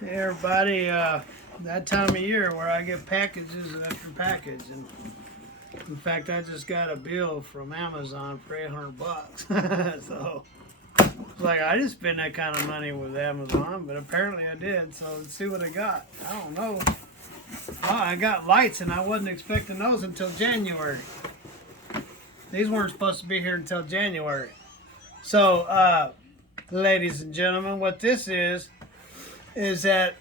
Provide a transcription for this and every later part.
Hey everybody, that time of year where I get packages after package, and in fact I just got a bill from Amazon for $800. So it's like I didn't spend that kind of money with Amazon, but apparently I did. So let's see what I got. I don't know. Oh, I got lights, and I wasn't expecting those until January. These weren't supposed to be here until January. So, ladies and gentlemen, what this is that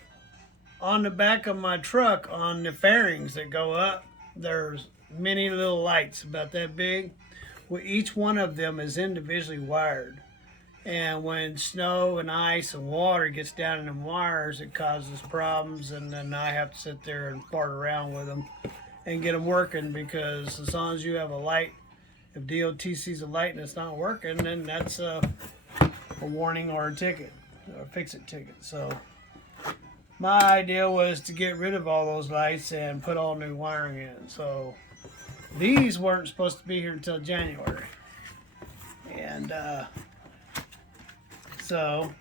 on the back of my truck, on the fairings that go up, there's many little lights about that big. Well, each one of them is individually wired. And when snow and ice and water gets down in them wires, it causes problems, and then I have to sit there and fart around with them and get them working, because as long as you have a light, if DOT sees a light and it's not working, then that's a warning or a ticket, or a fix-it ticket. So my idea was to get rid of all those lights and put all new wiring in. So these weren't supposed to be here until January. And so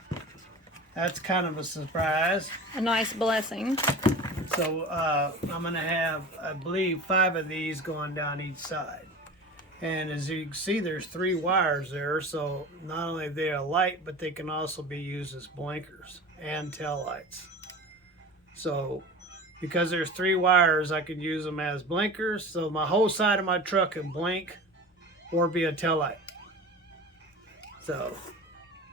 that's kind of a surprise. A nice blessing. So I'm going to have, I believe, 5 of these going down each side. And as you can see, there's 3 wires there. So not only are they a light, but they can also be used as blinkers and tail lights. So because there's 3 wires, I could use them as blinkers. So my whole side of my truck can blink or be a tail light. So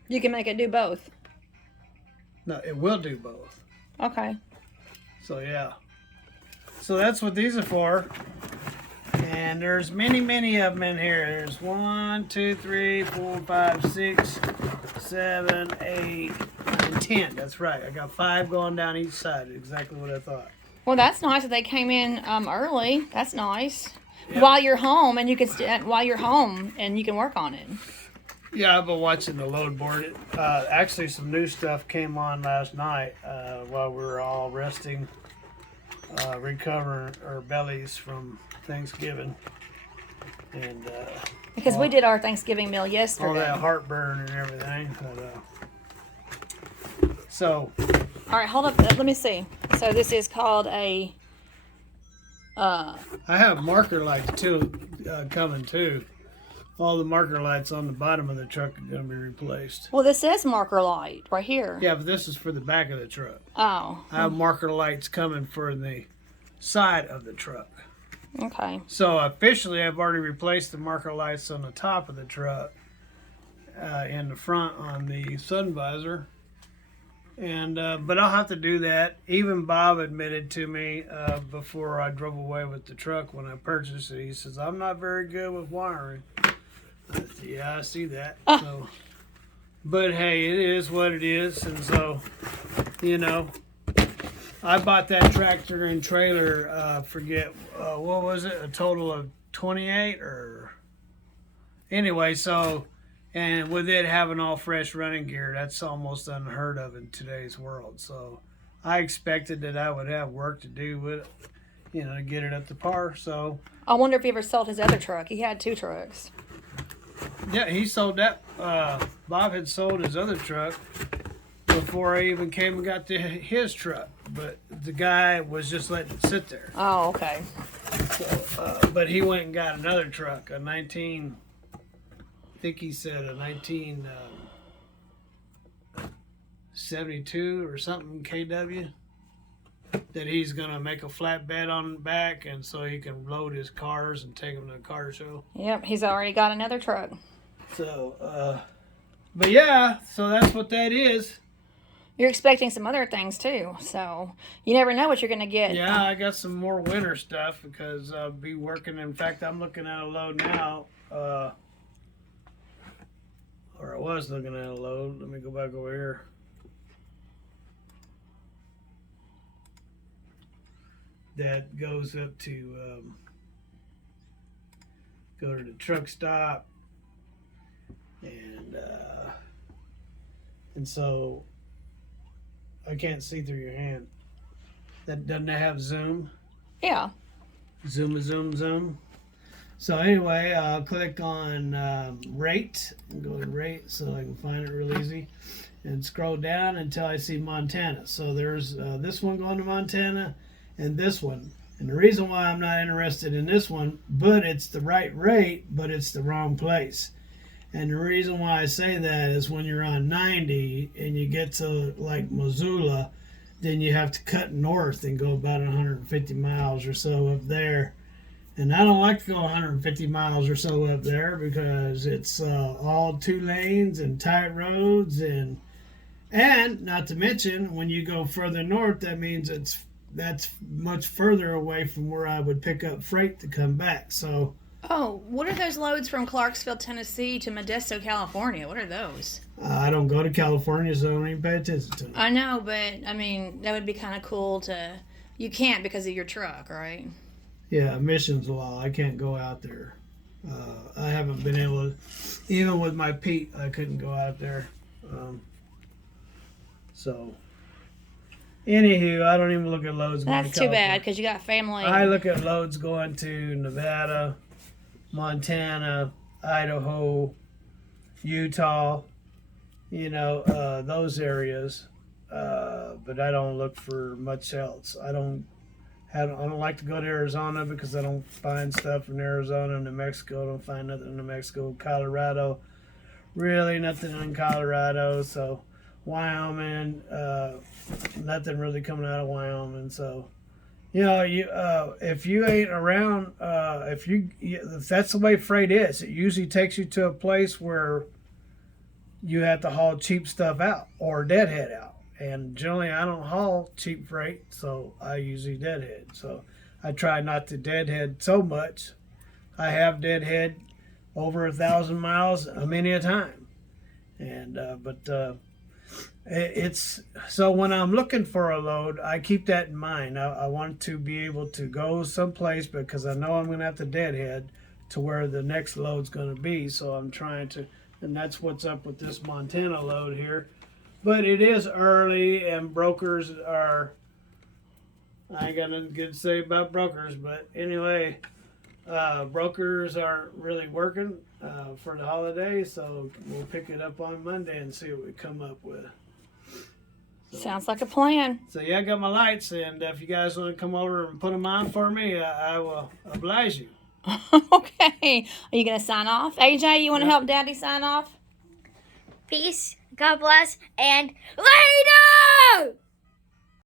You can make it do both. no, it will do both. Okay. So yeah. So that's what these are for. And there's many of them in here. There's 1, 2, 3, 4, 5, 6, 7, 8, 9, 10. That's right. I got 5 going down each side. Exactly what I thought. Well, that's nice that they came in early. That's nice. Yep. While you're home, and you can while you're home and you can work on it. Yeah, I've been watching the load board. Actually, some new stuff came on last night while we were all resting, recovering our bellies from Thanksgiving, and Because we did our Thanksgiving meal all yesterday. that heartburn and everything. So All right, hold up. Let me see. So this is called a. I have marker lights too coming too. All the marker lights on the bottom of the truck are going to be replaced. Well, this says marker light right here. Yeah, but this is for the back of the truck. Oh. I have marker lights coming for the side of the truck. Okay. So officially, I've already replaced the marker lights on the top of the truck, in the front on the sun visor, and but I'll have to do that. Even Bob admitted to me before I drove away with the truck when I purchased it. He says, "I'm not very good with wiring." I said, yeah, I see that. So, but hey, it is what it is, and so you know. I bought that tractor and trailer, forget, what was it, a total of 28 or... Anyway, so, and with it having all fresh running gear, that's almost unheard of in today's world. So I expected that I would have work to do with it, to get it up to par. So I wonder if he ever sold his other truck. He had 2 trucks. yeah, he sold that. Bob had sold his other truck before I even came and got to his truck, but the guy was just letting it sit there. Oh, okay. So, but he went and got another truck, a 19, I think he said a 1972 or something KW, that he's going to make a flatbed on the back, and so he can load his cars and take them to a car show. Yep, he's already got another truck. So, but yeah, so that's what that is. You're expecting some other things too, so you never know what you're going to get. Yeah, I got some more winter stuff because I'll be working. In fact, I'm looking at a load now, or I was looking at a load. Let me go back over here. That goes up to go to the truck stop, and so I can't see through your hand. That doesn't have zoom. Yeah. Zoom. So anyway, I'll click on rate and go to rate so I can find it real easy. and scroll down until I see Montana. So there's this one going to Montana and this one. And the reason why I'm not interested in this one, but it's the right rate, but it's the wrong place. And the reason why I say that is when you're on 90 and you get to like Missoula, then you have to cut north and go about 150 miles or so up there. And I don't like to go 150 miles or so up there because it's all 2 lanes and tight roads, and not to mention when you go further north, that means that's much further away from where I would pick up freight to come back. So. Oh, what are those loads from Clarksville, Tennessee to Modesto, California? What are those? I don't go to California, so I don't even pay attention to them. I know, but I mean, that would be kind of cool to. You can't because of your truck, right? Yeah, emissions law. I can't go out there. I haven't been able to, even with my Pete, I couldn't go out there. So, anywho, I don't even look at loads going to That's too bad because you got family. I look at loads going to Nevada, Montana, Idaho, Utah, those areas. But I don't look for much else. I don't like to go to Arizona because I don't find stuff in Arizona. New Mexico, I don't find nothing in New Mexico. Colorado, really nothing in Colorado. So Wyoming, nothing really coming out of Wyoming. So, if you ain't around, if that's the way freight is, it usually takes you to a place where you have to haul cheap stuff out or deadhead out. And generally, I don't haul cheap freight, so I usually deadhead. So I try not to deadhead so much. I have deadhead over 1,000 miles many a time, and it's so when I'm looking for a load, I keep that in mind. I want to be able to go someplace because I know I'm going to have to deadhead to where the next load's going to be. So I'm trying to, and that's what's up with this Montana load here. But it is early, and brokers are, I ain't got nothing good to say about brokers, but anyway, brokers aren't really working for the holidays, so we'll pick it up on Monday and see what we come up with. So, sounds like a plan. So yeah, I got my lights, and if you guys want to come over and put them on for me, I will oblige you. Okay. Are you going to sign off? AJ, you want to help Daddy sign off? Peace, God bless, and later!